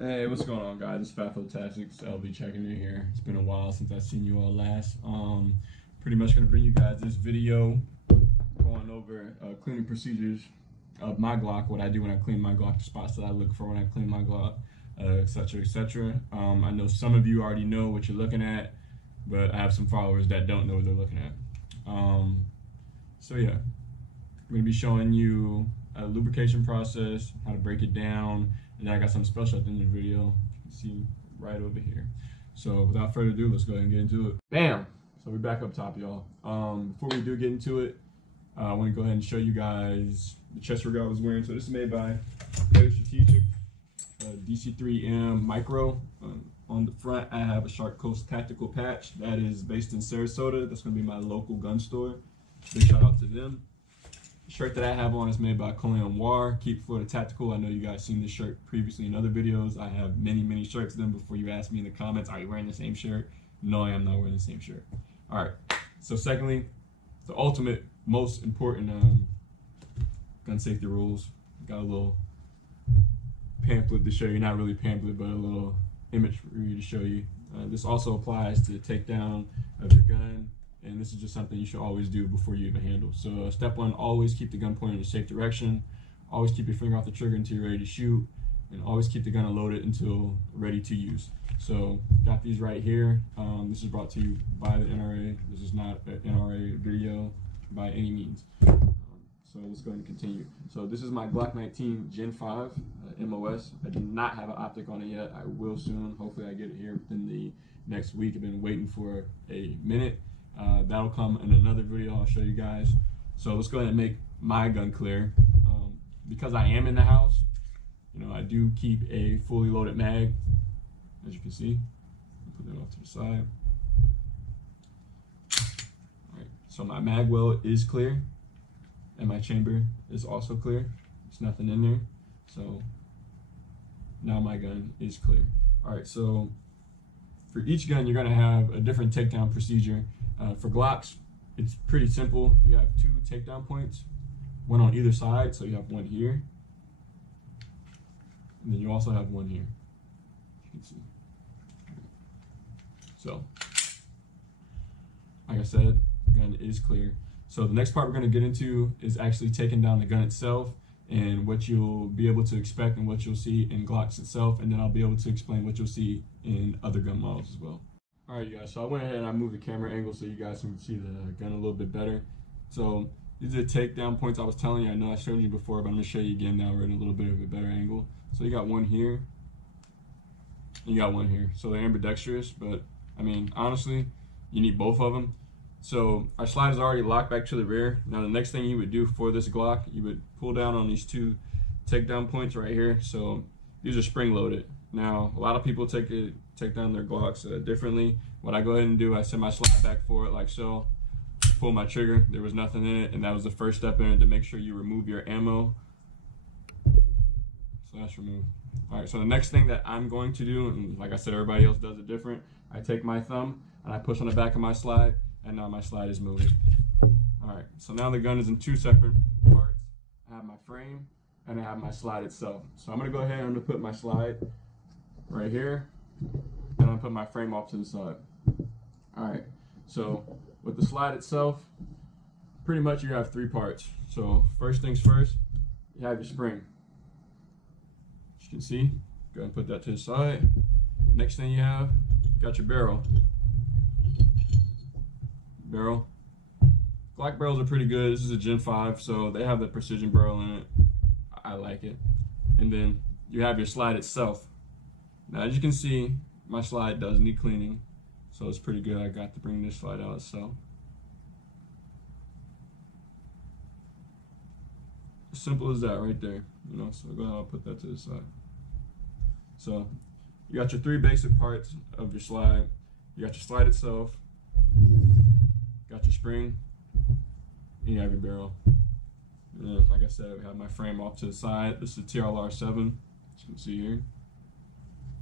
Hey, what's going on, guys? It's Fatfotastic. LB checking in here. It's been a while since I've seen you all last. Pretty much gonna bring you guys this video going over cleaning procedures of my Glock, what I do when I clean my Glock, the spots that I look for when I clean my Glock, etc., etc. I know some of you already know what you're looking at, but I have some followers that don't know what they're looking at. So yeah, I'm gonna be showing you a lubrication process, how to break it down, and then I got something special at the end of the video. You can see right over here. So without further ado, let's go ahead and get into it. Bam! So we're back up top, y'all. Before we do get into it, I want to go ahead and show you guys the chest rig I was wearing. So this is made by Very Strategic, DC3M Micro. On the front, I have a Shark Coast Tactical patch that is based in Sarasota. That's going to be my local gun store. Big shout out to them. The shirt that I have on is made by Colin War, Keep Florida Tactical. I know you guys seen this shirt previously in other videos. I have many shirts of them. Before you ask me in the comments, are you wearing the same shirt? No, I am not wearing the same shirt. All right. So secondly, the ultimate, most important gun safety rules. Got a little pamphlet to show you. Not really pamphlet, but a little image for you to show you. This also applies to the takedown of your gun. And this is just something you should always do before you even handle. So step one, always keep the gun pointed in a safe direction. Always keep your finger off the trigger until you're ready to shoot. And always keep the gun unloaded until ready to use. So got these right here. This is brought to you by the NRA. This is not an NRA video by any means. So let's go ahead and continue. So this is my Glock 19 Gen 5 MOS. I do not have an optic on it yet. I will soon. Hopefully I get it here within the next week. I've been waiting for a minute. That'll come in another video I'll show you guys. So let's go ahead and make my gun clear. Because I am in the house, you know, I do keep a fully loaded mag, as you can see. I'll put that off to the side. All right, so my mag well is clear, and my chamber is also clear. There's nothing in there. So now my gun is clear. All right, so for each gun, you're gonna have a different takedown procedure. For Glocks, it's pretty simple. You have two takedown points, one on either side. So you have one here, and then you also have one here. You can see. So, like I said, the gun is clear. So the next part we're going to get into is actually taking down the gun itself and what you'll be able to expect and what you'll see in Glocks itself, and then I'll be able to explain what you'll see in other gun models as well. All right, you guys, so I went ahead and I moved the camera angle so you guys can see the gun a little bit better. So these are the takedown points I was telling you. I know I showed you before, but I'm gonna show you again now. We're in a little bit of a better angle. So you got one here, and you got one here. So they're ambidextrous, but I mean, honestly, you need both of them. So our slide is already locked back to the rear. Now the next thing you would do for this Glock, you would pull down on these two takedown points right here. So these are spring loaded. Now a lot of people take down their Glocks differently. What I go ahead and do, I send my slide back forward like so, pull my trigger, there was nothing in it, and that was the first step in it to make sure you remove your ammo. So that's removed. All right, so the next thing that I'm going to do, and like I said, everybody else does it different, I take my thumb and I push on the back of my slide, and now my slide is moving. All right, so now the gun is in two separate parts. I have my frame and I have my slide itself. So I'm gonna go ahead and I'm gonna put my slide right here, and I'm gonna put my frame off to the side. All right, so with the slide itself, pretty much you have three parts. So first things first, you have your spring. As you can see, go ahead and put that to the side. Next thing you have, you got your barrel. Glock barrels are pretty good. This is a Gen 5, so they have the precision barrel in it. I like it. And then you have your slide itself. Now, as you can see, my slide does need cleaning, so it's pretty good. I got to bring this slide out itself. As simple as that right there, you know, so go ahead, I'll put that to the side. So you got your three basic parts of your slide. You got your slide itself, got your spring, and you have your barrel. And then, like I said, I have my frame off to the side. This is a TRL-R7, as you can see here.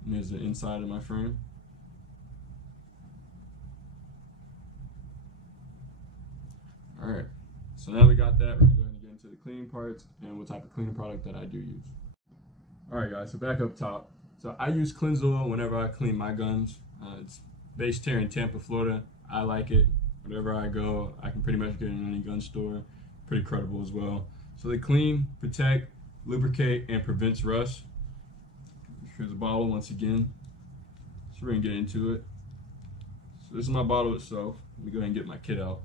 And here's the inside of my frame. All right, so now we got that. We're gonna go ahead and get into the cleaning parts and what type of cleaning product that I do use. All right, guys, so back up top. So I use Cleanse Oil whenever I clean my guns. It's based here in Tampa, Florida. I like it. Wherever I go, I can pretty much get it in any gun store. Pretty credible as well. So they clean, protect, lubricate, and prevents rust. Here's the bottle once again. So we're gonna get into it. So this is my bottle itself. Let me go ahead and get my kit out.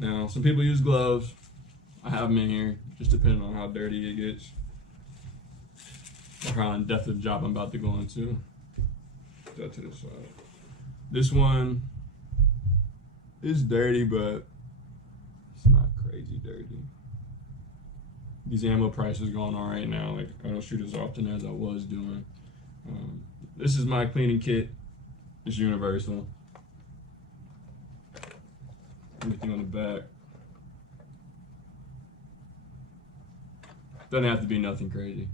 Now, some people use gloves. I have them in here, just depending on how dirty it gets, or how in-depth of job I'm about to go into. Put that to the side. This one is dirty, but it's not crazy dirty. These ammo prices going on right now. Like, I don't shoot as often as I was doing. This is my cleaning kit. It's universal. Everything on the back. Doesn't have to be nothing crazy,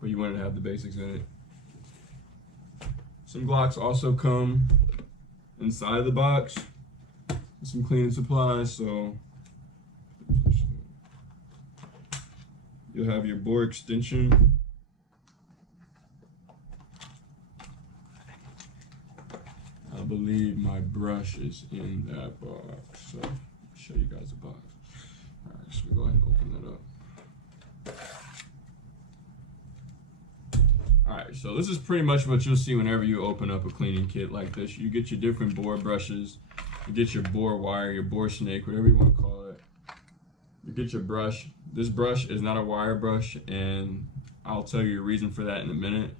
but you want to have the basics in it. Some Glocks also come inside the box with some cleaning supplies, so you'll have your bore extension. I believe my brush is in that box, so I'll show you guys the box. All right, so we go ahead and open that up. All right, so this is pretty much what you'll see whenever you open up a cleaning kit like this. You get your different bore brushes, you get your bore wire, your bore snake, whatever you want to call it. You get your brush. This brush is not a wire brush, and I'll tell you a reason for that in a minute.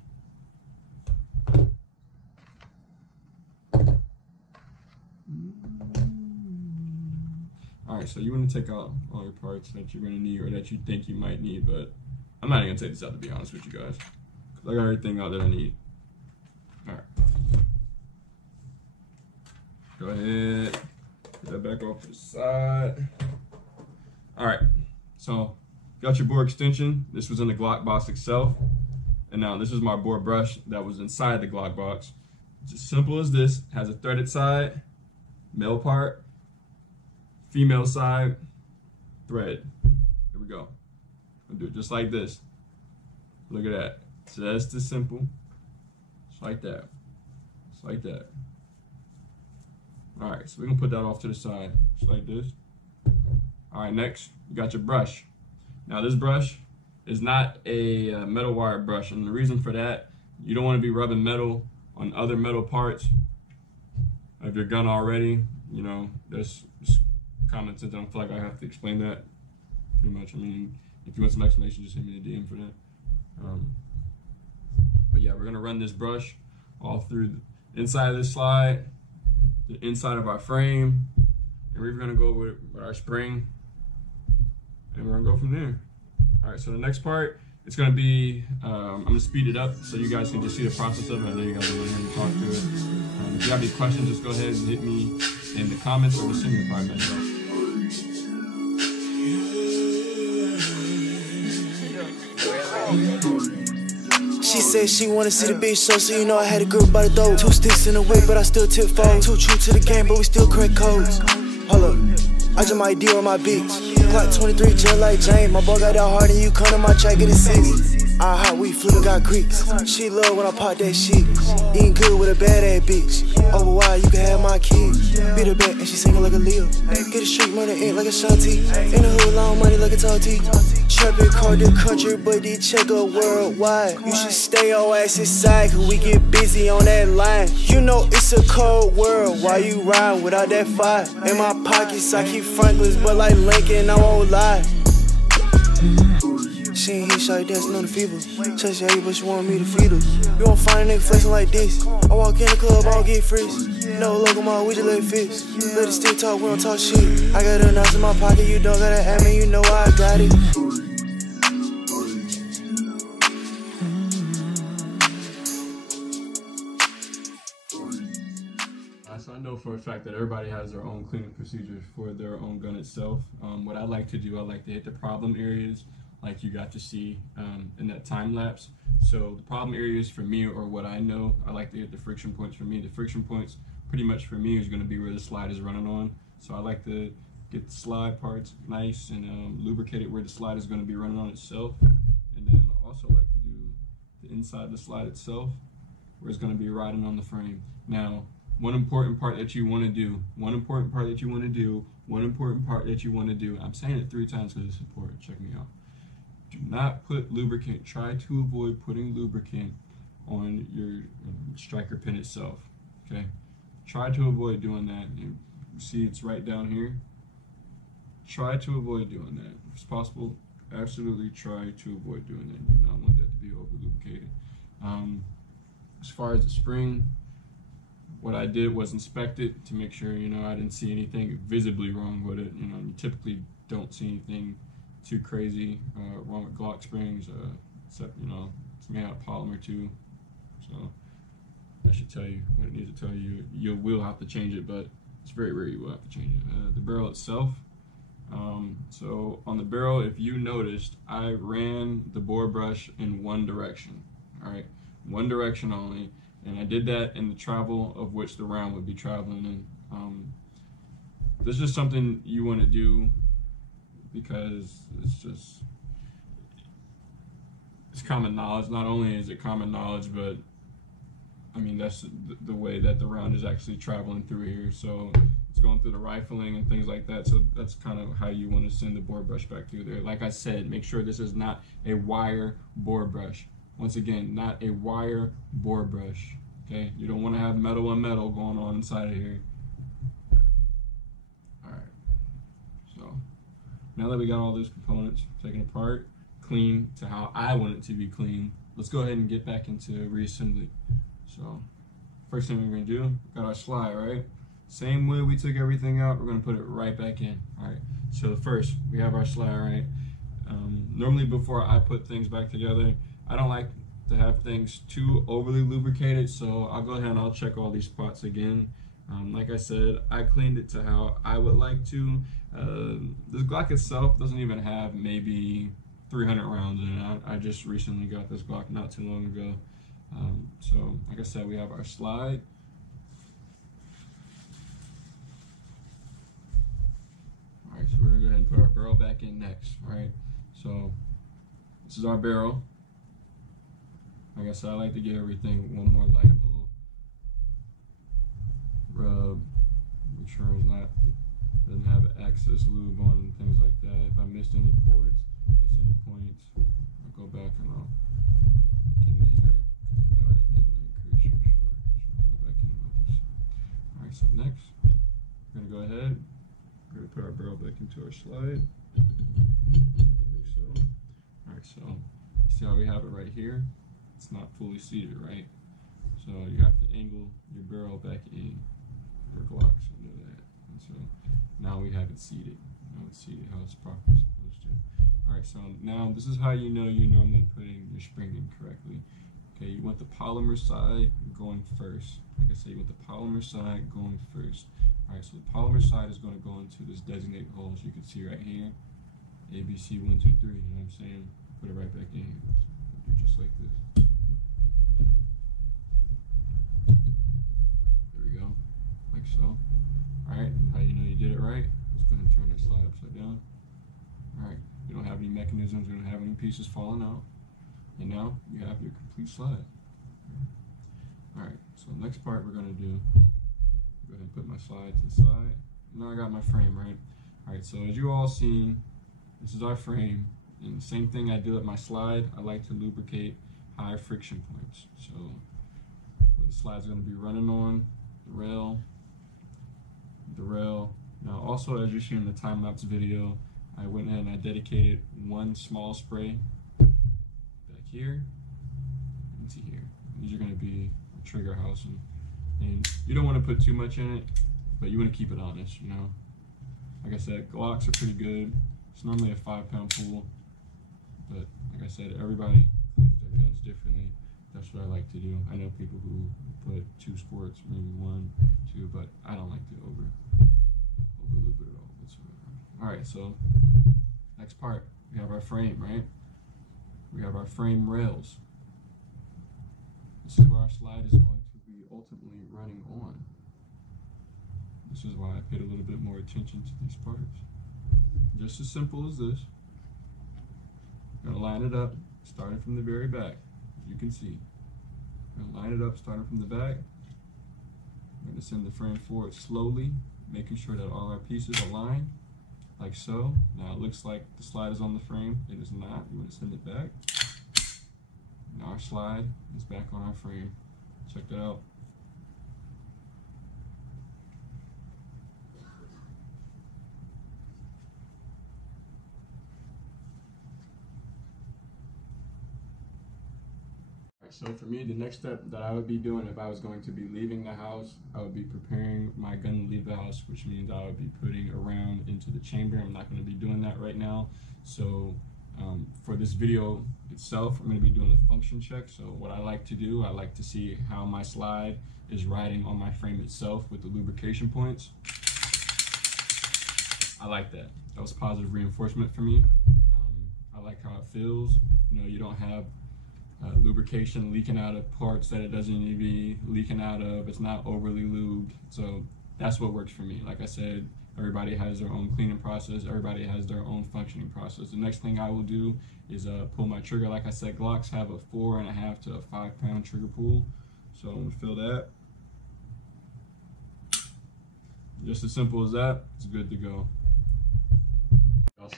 Alright, so you want to take out all your parts that you're going to need or that you think you might need, but I'm not even going to take this out, to be honest with you guys, because I got everything out that I need. Alright. Go ahead, put that back off to the side. Alright, so got your bore extension. This was in the Glock box itself. And now this is my bore brush that was inside the Glock box. It's as simple as this. It has a threaded side, male part, female side, thread. Here we go. I'll do it just like this. Look at that. Just as simple. Just like that. Just like that. Alright, so we're going to put that off to the side. Just like this. Alright, next, you got your brush. Now this brush is not a metal wire brush, and the reason for that, you don't want to be rubbing metal on other metal parts of your gun already. You know, there's common sense. I don't feel like I have to explain that pretty much. I mean, if you want some explanation, just hit me a DM for that. But yeah, we're gonna run this brush all through the inside of this slide, the inside of our frame, and we're gonna go with our spring, and we're gonna go from there. All right, so the next part, it's gonna be, I'm gonna speed it up so you guys can just see the process of it. I know you guys are going to talk through it. If you have any questions, just go ahead and hit me in the comments or just send me a private message. She said she wanna see the bitch show, so you know I had a girl by the throat. 2 sticks in the whip, but I still tip fold. Too true to the game, but we still crack codes. Hold up, I just might deal with my bitch. Glock 23, just like James. My boy got that hard and you come to my track at the 6. Hot, we flew, got creeks. She love when I pop that shit. Eating good with a bad ass bitch. Over wide, you can have my kid. Beat her back and she singing like a Leo. Get a street money, ain't like a Shanti. In the hood, long money like a Tati. Trapping card the country, but they check up worldwide. You should stay your ass inside, cause we get busy on that line. You know it's a cold world, why you riding without that fire? In my pockets, I keep Franklins, but like Lincoln, I won't lie. She ain't here, shawty dancing on the fever. Chase her, but she want me to feed her. You won't find a nigga flexing like this. I walk in the club, I don't get frisked. No logo, my we just let it fix. Let it still talk, we don't talk shit. I got an ounce in my pocket, you don't gotta ask me, you know I got it. So I know for a fact that everybody has their own cleaning procedures for their own gun itself. What I like to do, I like to hit the problem areas like you got to see in that time lapse. So the problem areas for me, or what I know, I like to hit the friction points for me. The friction points pretty much for me is going to be where the slide is running on. So I like to get the slide parts nice and lubricate it where the slide is going to be running on itself. And then I also like to do the inside of the slide itself, where it's going to be riding on the frame. Now, one important part that you want to do, I'm saying it 3 times because it's important, check me out. Do not put lubricant, try to avoid putting lubricant on your striker pin itself, okay? Try to avoid doing that. You see it's right down here. Try to avoid doing that. If it's possible, absolutely try to avoid doing that. You do not want that to be over lubricated. As far as the spring, what I did was inspect it to make sure, you know, I didn't see anything visibly wrong with it. You know, you typically don't see anything too crazy wrong with Glock springs, except, you know, it's made out of polymer too. So that should tell you what it needs to tell you. You will have to change it, but it's very rare you will have to change it. The barrel itself. So on the barrel, if you noticed, I ran the bore brush in one direction. All right, one direction only. And I did that in the travel of which the round would be traveling in. This is something you want to do because it's common knowledge. Not only is it common knowledge, but I mean, that's the way that the round is actually traveling through here. So it's going through the rifling and things like that. So that's kind of how you want to send the bore brush back through there. Like I said, make sure this is not a wire bore brush. Once again, not a wire bore brush, okay? You don't want to have metal on metal going on inside of here. All right, so now that we got all those components taken apart, clean to how I want it to be clean, let's go ahead and get back into reassembly. So first thing we're gonna do, got our slide, right? Same way we took everything out, we're gonna put it right back in, all right? So first, we have our slide, right? Normally before I put things back together, I don't like to have things too overly lubricated, so I'll go ahead and I'll check all these spots again. Like I said, I cleaned it to how I would like to. This Glock itself doesn't even have maybe 300 rounds in it. I just recently got this Glock not too long ago. So like I said, we have our slide. All right, so we're gonna go ahead and put our barrel back in next, right? So this is our barrel. Like I said, I like to give everything one more light little rub. Make sure it's doesn't have excess lube on and things like that. If I missed any ports, missed any points, I'll go back and I'll get in here. No, I didn't get in that crease for sure. So I'll go back in on this. Alright, so next, we're gonna go ahead. We're gonna put our barrel back into our slide. Like so. Alright, so see how we have it right here? It's not fully seated, right? So you have to angle your barrel back in for Glocks, I know that. And so now we have it seated. Now it's seated how it's properly supposed to. Alright, so now this is how you know you're normally putting your spring in correctly. Okay, you want the polymer side going first. Like I said, you want the polymer side going first. Alright, so the polymer side is going to go into this designated hole, so you can see right here, ABC 1, 2, 3, you know what I'm saying? Put it right back in here. So do just like this. Like so. Alright, how you know you did it right? Let's go ahead and turn this slide upside down. Alright, we don't have any mechanisms, we don't have any pieces falling out. And now you have your complete slide. Alright, so the next part we're going to do, go ahead and put my slide to the side. Now I got my frame, right? Alright, so as you all seen, this is our frame. And the same thing I do with my slide, I like to lubricate high friction points. So where the slide's going to be running on, the rail. Now also, as you see in the time-lapse video, I went ahead and I dedicated one small spray back here into here. These are going to be a trigger housing, and you don't want to put too much in it, but you want to keep it honest, you know. Like I said, Glocks are pretty good. It's normally a 5-pound pool, but like I said, everybody cleans their guns differently. That's what I like to do. I know people who put 2 squirts, maybe 1, 2, but I don't like to over lube it at all whatsoever. Alright, so next part, we have our frame, right? We have our frame rails. This is where our slide is going to be ultimately running on. This is why I paid a little bit more attention to these parts. Just as simple as this. Gonna line it up, starting from the very back, as you can see. Gonna line it up, starting from the back. I'm gonna send the frame forward slowly, making sure that all our pieces align, like so. Now it looks like the slide is on the frame. It is not. You wanna send it back. Now our slide is back on our frame. Check that out. So for me, the next step that I would be doing if I was going to be leaving the house, I would be preparing my gun to leave the house, which means I would be putting a round into the chamber. I'm not going to be doing that right now. So for this video itself, I'm going to be doing a function check. So what I like to do, I like to see how my slide is riding on my frame itself with the lubrication points. I like that. That was positive reinforcement for me. I like how it feels. You know, you don't have lubrication leaking out of parts that it doesn't need to be leaking out of. It's not overly lubed. So that's what works for me. Like I said, everybody has their own cleaning process. Everybody has their own functioning process. The next thing I will do is pull my trigger. Like I said, Glocks have a 4.5 to a 5 pound trigger pull. So I'm gonna feel that. Just as simple as that, it's good to go.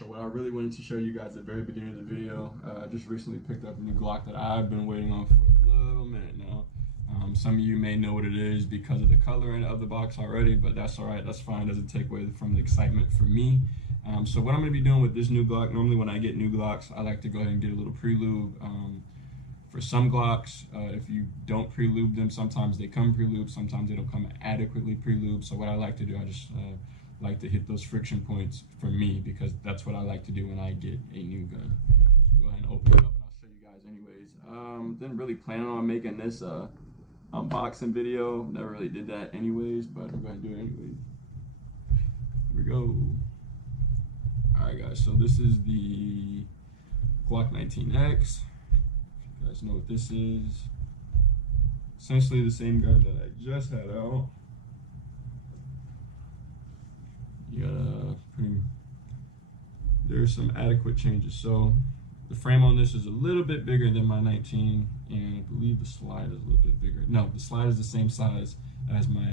So what I really wanted to show you guys at the very beginning of the video, I just recently picked up a new Glock that I've been waiting on for a little minute now. Some of you may know what it is because of the coloring of the box already, but that's all right, that's fine, doesn't take away from the excitement for me. So what I'm gonna be doing with this new Glock, normally when I get new Glocks, I like to go ahead and get a little pre-lube. For some Glocks, if you don't pre-lube them, sometimes they come pre-lubed, sometimes they don't come adequately pre-lubed. So what I like to do, I just like to hit those friction points for me, because that's what I like to do when I get a new gun. So go ahead and open it up and I'll show you guys anyways. Didn't really plan on making this unboxing video. Never really did that anyways, but I'm going to do it anyways. Here we go. Alright guys, so this is the Glock 19X. If you guys know what this is. Essentially the same gun that I just had out. You got there's some adequate changes. So the frame on this is a little bit bigger than my 19, and I believe the slide is a little bit bigger. No, the slide is the same size as my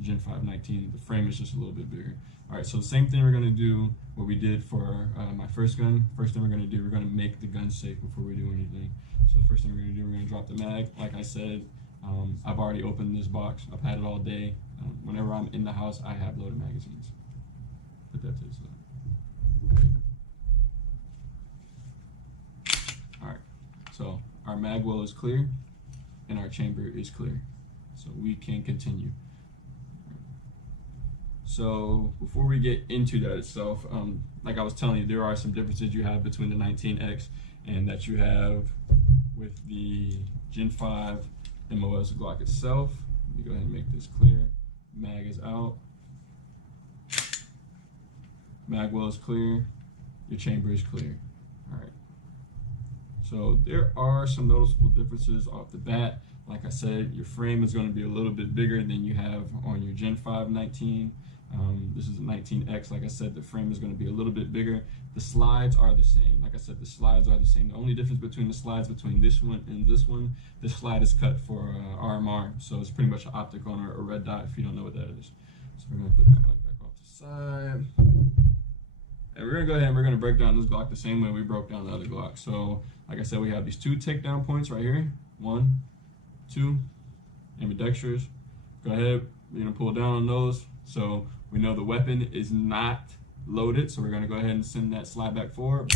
Gen 5 19. The frame is just a little bit bigger. All right, so the same thing we're gonna do what we did for my first gun. First thing we're gonna do, we're gonna make the gun safe before we do anything. So the first thing we're gonna do, we're gonna drop the mag. Like I said, I've already opened this box. I've had it all day. Whenever I'm in the house, I have loaded magazines. Put that to the side. All right, so our mag well is clear and our chamber is clear. So we can continue. So before we get into that itself, like I was telling you, there are some differences you have between the 19X and that you have with the Gen 5 MOS Glock itself. Let me go ahead and make this clear. Mag is out. Mag well is clear. Your chamber is clear. All right. So there are some noticeable differences off the bat. Like I said, your frame is going to be a little bit bigger than you have on your Gen 5 19. This is a 19X. Like I said, the frame is going to be a little bit bigger. The slides are the same. Like I said, the slides are the same. The only difference between the slides between this one and this one, this slide is cut for RMR. So it's pretty much an optic on a red dot if you don't know what that is. So we're going to put this back off the side. And we're going to go ahead and we're going to break down this Glock the same way we broke down the other Glock. So like I said, we have these two takedown points right here. 1, 2, ambidextrous. Go ahead, we're going to pull down on those. So we know the weapon is not loaded, so we're going to go ahead and send that slide back forward,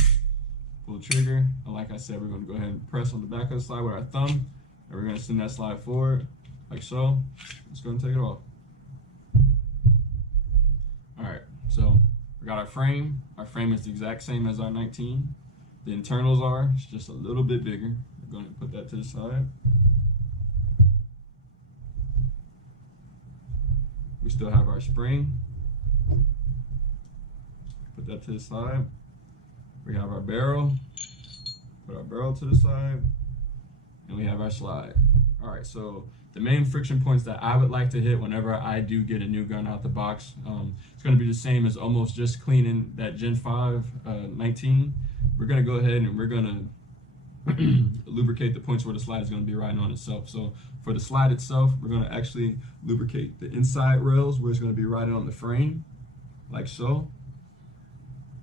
pull the trigger, and like I said, we're going to go ahead and press on the back of the slide with our thumb, and we're going to send that slide forward, like so. Let's go and take it off. Alright, so we got our frame. Our frame is the exact same as our 19. The internals are, it's just a little bit bigger. We're going to put that to the side. We still have our spring. Put that to the side. We have our barrel. Put our barrel to the side. and we have our slide. All right, so the main friction points that I would like to hit whenever I do get a new gun out the box, it's going to be the same as almost just cleaning that Gen 5 19. We're going to go ahead and we're going to lubricate the points where the slide is going to be riding on itself. So for the slide itself, we're going to actually lubricate the inside rails where it's going to be riding on the frame, like so.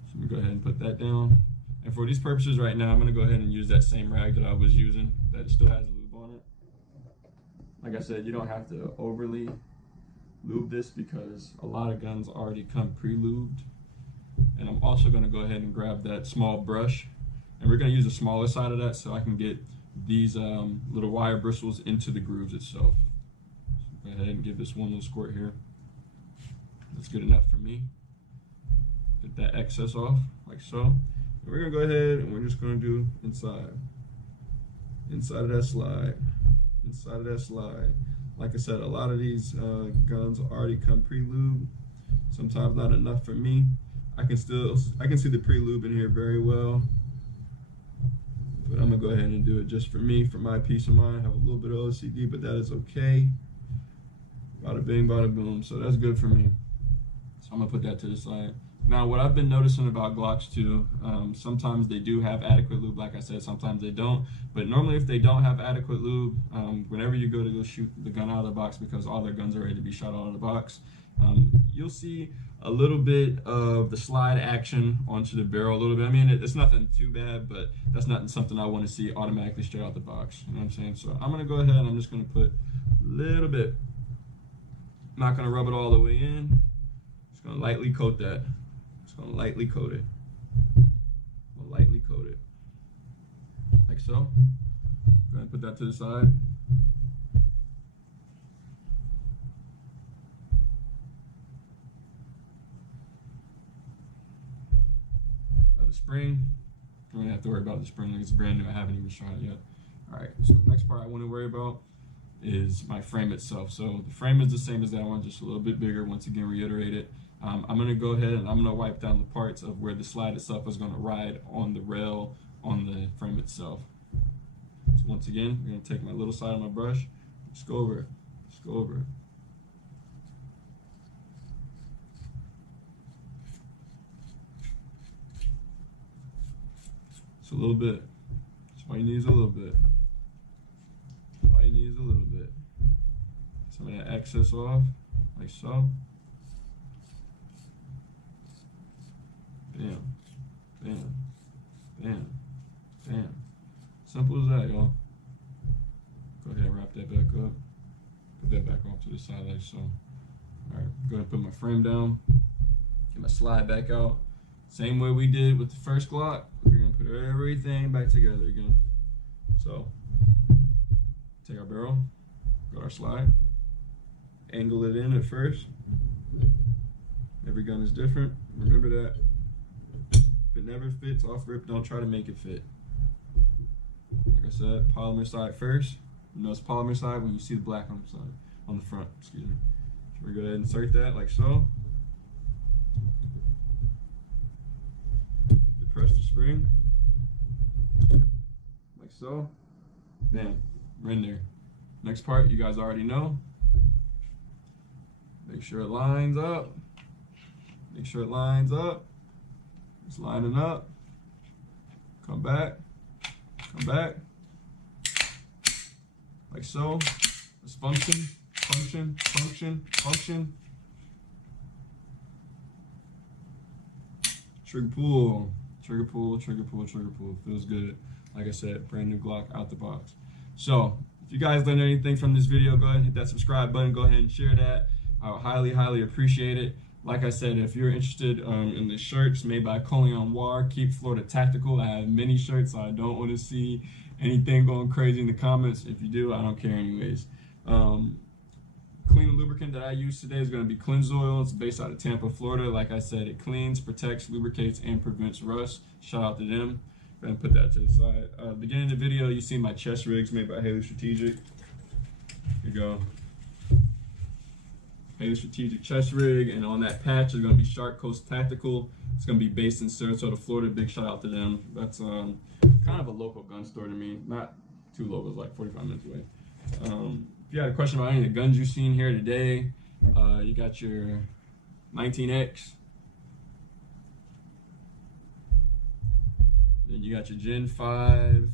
So we go ahead and put that down. And for these purposes right now, I'm going to go ahead and use that same rag that I was using that still has lube on it. Like I said, you don't have to overly lube this because a lot of guns already come pre-lubed. And I'm also going to go ahead and grab that small brush, and we're going to use the smaller side of that so I can get these little wire bristles into the grooves itself. So go ahead and give this one little squirt here. That's good enough for me. Get that excess off, like so. And we're going to go ahead and we're just going to do inside of that slide. Inside of that slide. Like I said, a lot of these guns already come pre-lubed. Sometimes not enough for me. I can see the pre-lube in here very well, but I'm gonna go ahead and do it just for me, for my peace of mind. I have a little bit of OCD, but that is okay. Bada bing, bada boom. So that's good for me. So I'm gonna put that to the side. Now, what I've been noticing about Glocks too, sometimes they do have adequate lube, like I said, sometimes they don't. But normally if they don't have adequate lube, whenever you go shoot the gun out of the box, because all their guns are ready to be shot out of the box, you'll see a little bit of the slide action onto the barrel a little bit. I mean, it's nothing too bad, but that's not something I want to see automatically straight out the box. You know what I'm saying? So I'm going to go ahead and I'm just going to put a little bit. I'm not going to rub it all the way in. Just going to lightly coat that. Just going to lightly coat it. I'll lightly coat it. Like so. Go ahead and put that to the side. Spring. I don't have to worry about the spring. It's brand new. I haven't even shot it yet. All right. So the next part I want to worry about is my frame itself. So the frame is the same as that one, just a little bit bigger. Once again, reiterate it. I'm going to go ahead and I'm going to wipe down the parts of where the slide itself is going to ride on the rail on the frame itself. So once again, I'm going to take my little side of my brush, just go over it, just go over it. A little bit. That's all you need is a little bit. All you need is a little bit. Some of that excess off, like so. Bam, bam, bam, bam. Simple as that, y'all. Go ahead and wrap that back up. Put that back off to the side like so. All right, go ahead and put my frame down. Get my slide back out. Same way we did with the first Glock. We're gonna put everything back together again. So, take our barrel, got our slide, angle it in at first. Every gun is different, remember that. If it never fits off rip, don't try to make it fit. Like I said, polymer side first. You know it's polymer side when you see the black on the side, on the front, excuse me. So we're gonna go ahead and insert that like so. Press the spring, like so. Bam, we're in there. Next part, you guys already know. Make sure it lines up. Make sure it lines up. It's lining up. Come back. Come back. Like so. Let's function, function, function, function. Trigger pull. Trigger pull, trigger pull, trigger pull. Feels good. Like I said, brand new Glock out the box. So, if you guys learned anything from this video, go ahead and hit that subscribe button. Go ahead and share that. I would highly, highly appreciate it. Like I said, if you're interested in the shirts made by Colion War, keep Florida tactical. I have many shirts, so I don't want to see anything going crazy in the comments. If you do, I don't care anyways. Cleaning lubricant that I use today is going to be Cleanse Oil. It's based out of Tampa, Florida. Like I said, it cleans, protects, lubricates, and prevents rust. Shout out to them. Go ahead and put that to the side. Beginning of the video, you see my chest rigs made by Haley Strategic. Here you go. Haley Strategic chest rig, and on that patch is going to be Shark Coast Tactical. It's going to be based in Sarasota, Florida. Big shout out to them. That's kind of a local gun store to me. Not 2 logos like 45 minutes away. If you had a question about any of the guns you've seen here today, you got your 19X. Then you got your Gen 5,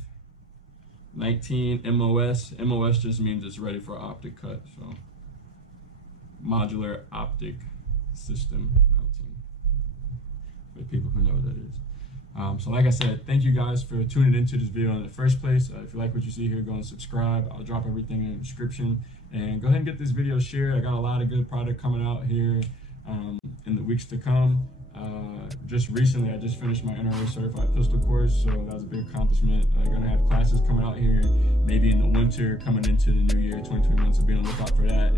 19 MOS. MOS just means it's ready for optic cut, so modular optic system mounting, for people who know what that is. So like I said, thank you guys for tuning into this video in the first place. If you like what you see here, go and subscribe. I'll drop everything in the description, and go ahead and get this video shared. I got a lot of good product coming out here in the weeks to come. Just recently, I just finished my NRA certified pistol course, so that was a big accomplishment. I'm gonna have classes coming out here maybe in the winter, coming into the new year 2021, so be on the lookout for that.